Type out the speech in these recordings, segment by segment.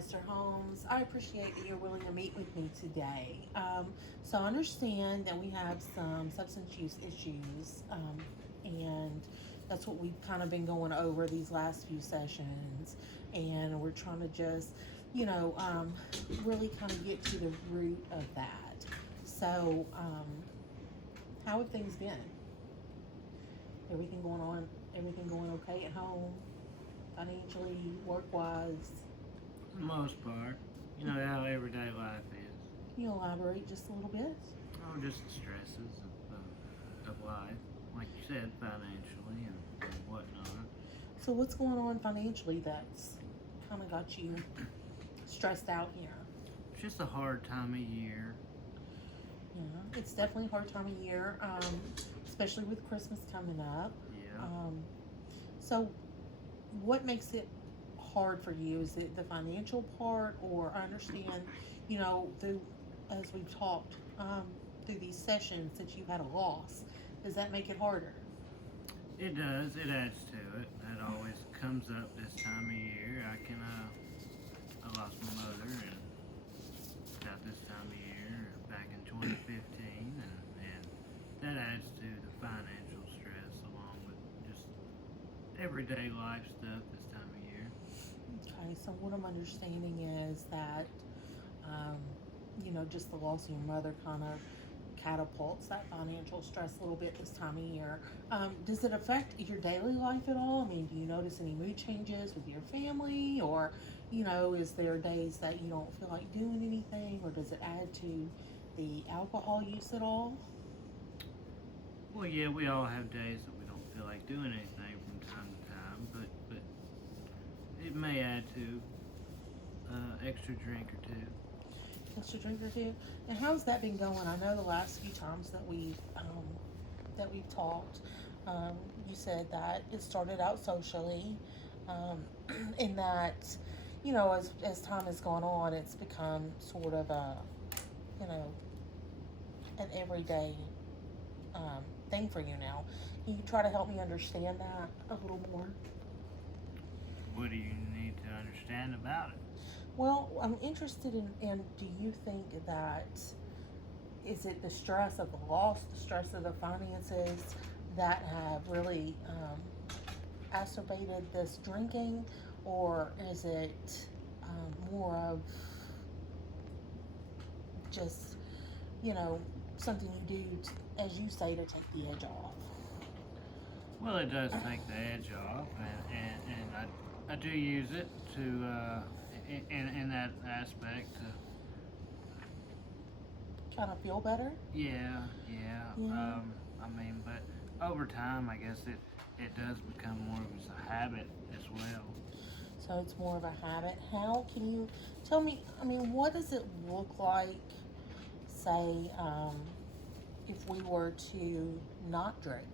Mr. Holmes. I appreciate that you're willing to meet with me today. So I understand that we have some substance use issues, and that's what we've kind of been going over these last few sessions. And we're trying to just, you know, um, really kind of get to the root of that. So, how have things been? Everything going on? Everything going okay at home, financially, work wise? For the most part. You know how everyday life is. Can you elaborate just a little bit? Oh, just the stresses of life. Like you said, financially and whatnot. So, what's going on financially that's kind of got you stressed out here? It's just a hard time of year. Yeah, it's definitely a hard time of year, especially with Christmas coming up. Yeah. Um, so, what makes it hard for you? Is it the financial part, or I understand, through as we've talked through these sessions that you've had a loss. Does that make it harder? It does. It adds to it. That always comes up this time of year. I lost my mother and about this time of year back in 2015, and that adds to the financial stress along with just everyday life stuff this time of year. Okay, so what I'm understanding is that, um, just the loss of your mother kind of catapults that financial stress a little bit this time of year. Does it affect your daily life at all? I mean, do you notice any mood changes with your family, or, is there days that you don't feel like doing anything, or does it add to the alcohol use at all? Well, yeah, we all have days that we don't feel like doing anything from time to time, but it may add to extra drink or two. Extra drink or two. And how's that been going? I know the last few times that we've talked, um, you said that it started out socially, um, in that, as time has gone on, it's become sort of you know, an everyday thing for you now. Can you try to help me understand that a little more? What do you need to understand about it? Well, I'm interested in do you think that is it the stress of the loss, the stress of the finances that have really exacerbated this drinking, or is it more of just, you know, something you do, as you say, to take the edge off? Well, it does take the edge off, and I do use it to, in that aspect. Kind of feel better? Yeah, yeah. Yeah. I mean, but over time, I guess it does become more of a habit as well. So it's more of a habit. How can you tell me? I mean, what does it look like, say, if we were to not drink?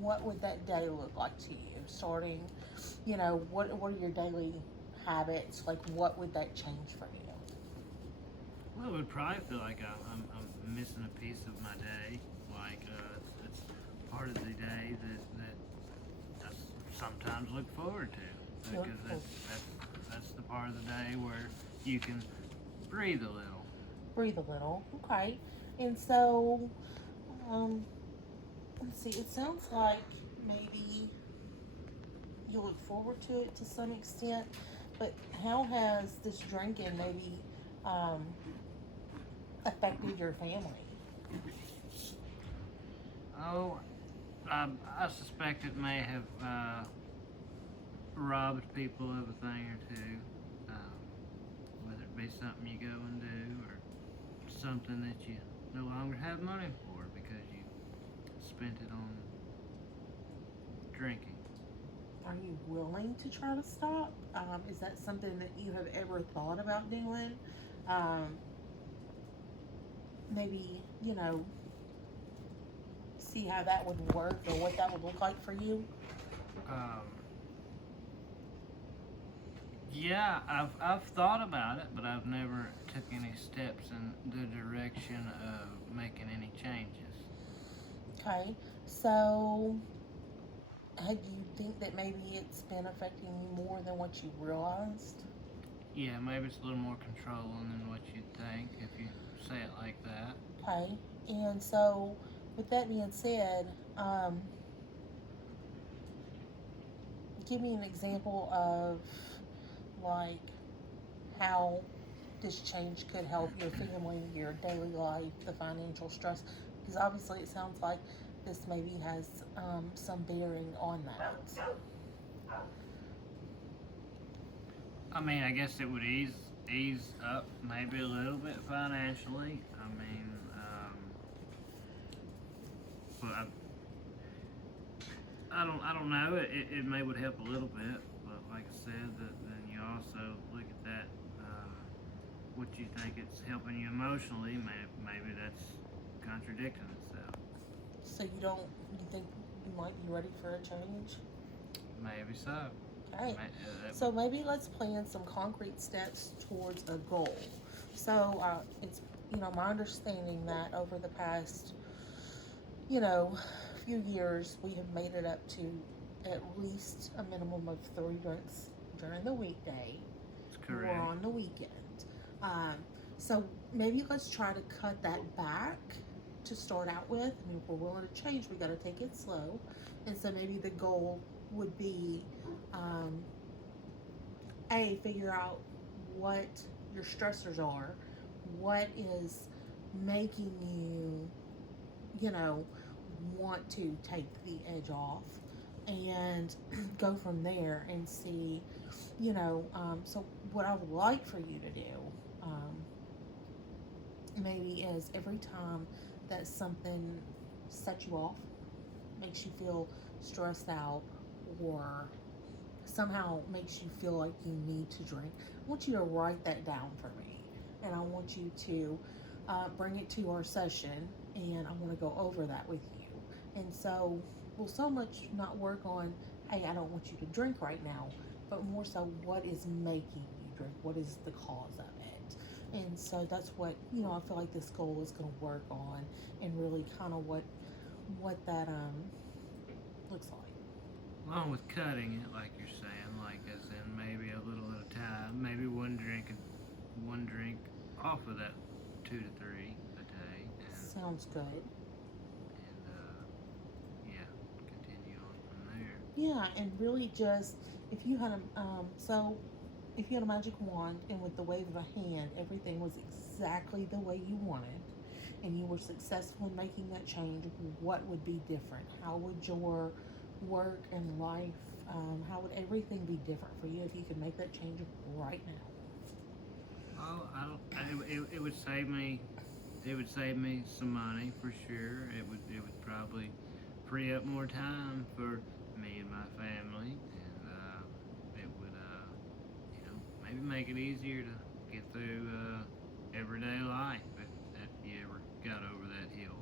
What would that day look like to you? Starting, what are your daily habits? Like, what would that change for you? Well, it would probably feel like I'm missing a piece of my day. Like it's part of the day that I sometimes look forward to Look because for that's the part of the day where you can breathe a little. breathe a little, okay? And so, um, let's see. It sounds like maybe you look forward to it to some extent, but how has this drinking maybe um, affected your family? Oh, I suspect it may have robbed people of a thing or two, um, whether it be something you go and do or something that you no longer have money for because you spent it on drinking. Are you willing to try to stop? Is that something that you have ever thought about doing? Um, maybe, see how that would work or what that would look like for you? Um, yeah, I've thought about it, but I've never took any steps in the direction of making any changes. Okay, so do you think that maybe it's been affecting you more than what you realized? Yeah, maybe it's a little more controlling than what you'd think if you say it like that. Okay. And so, with that being said, give me an example of like how this change could help your family, your daily life, the financial stress. Because obviously, it sounds like this maybe has some bearing on that. I mean, I guess it would ease up maybe a little bit financially. I mean, but I don't know. It may would help a little bit, but like I said, then you also look at that. What you think it's helping you emotionally, maybe that's contradicting itself. So you think you might be ready for a change? Maybe so. Okay. So maybe let's plan some concrete steps towards a goal. So it's my understanding that over the past few years we have made it up to at least a minimum of 3 drinks during the weekday correct. or on the weekend. Um, so maybe let's try to cut that back to start out with. I mean, if we're willing to change, we got to take it slow. And so maybe the goal would be um, figure out what your stressors are, what is making you, want to take the edge off, and go from there and see, so what I would like for you to do, um, maybe is every time that something sets you off, makes you feel stressed out, or somehow makes you feel like you need to drink, I want you to write that down for me. And I want you to bring it to our session, and I want to go over that with you. And so we'll so much not work on, hey, I don't want you to drink right now, but more so what is making you drink? What is the cause of it? And so that's what, I feel like this goal is going to work on, and really kind of what that looks like. Along with cutting it, like you're saying, like as in maybe a little at a time, maybe one drink off of that 2 to 3 a day. Sounds good. And yeah, continue on from there. Yeah, and really just if you had if you had a magic wand and with the wave of a hand everything was exactly the way you wanted, and you were successful in making that change, what would be different? How would your work and life, how would everything be different for you if you could make that change right now? Well, I don't. It would save me. It would save me some money for sure. It would probably free up more time for me and my family, and it would maybe make it easier to get through everyday life if you ever got over that hill.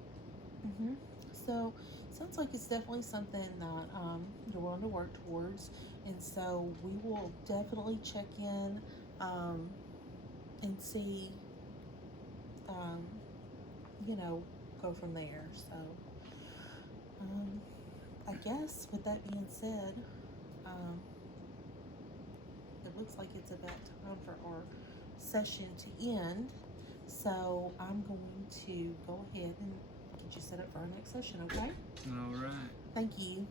Mm-hmm. So sounds like it's definitely something that you're willing to work towards, and so we will definitely check in and see, um, go from there. So I guess with that being said, um, it looks like it's about time for our session to end. So I'm going to go ahead and get you set up for our next session, okay? All right. Thank you.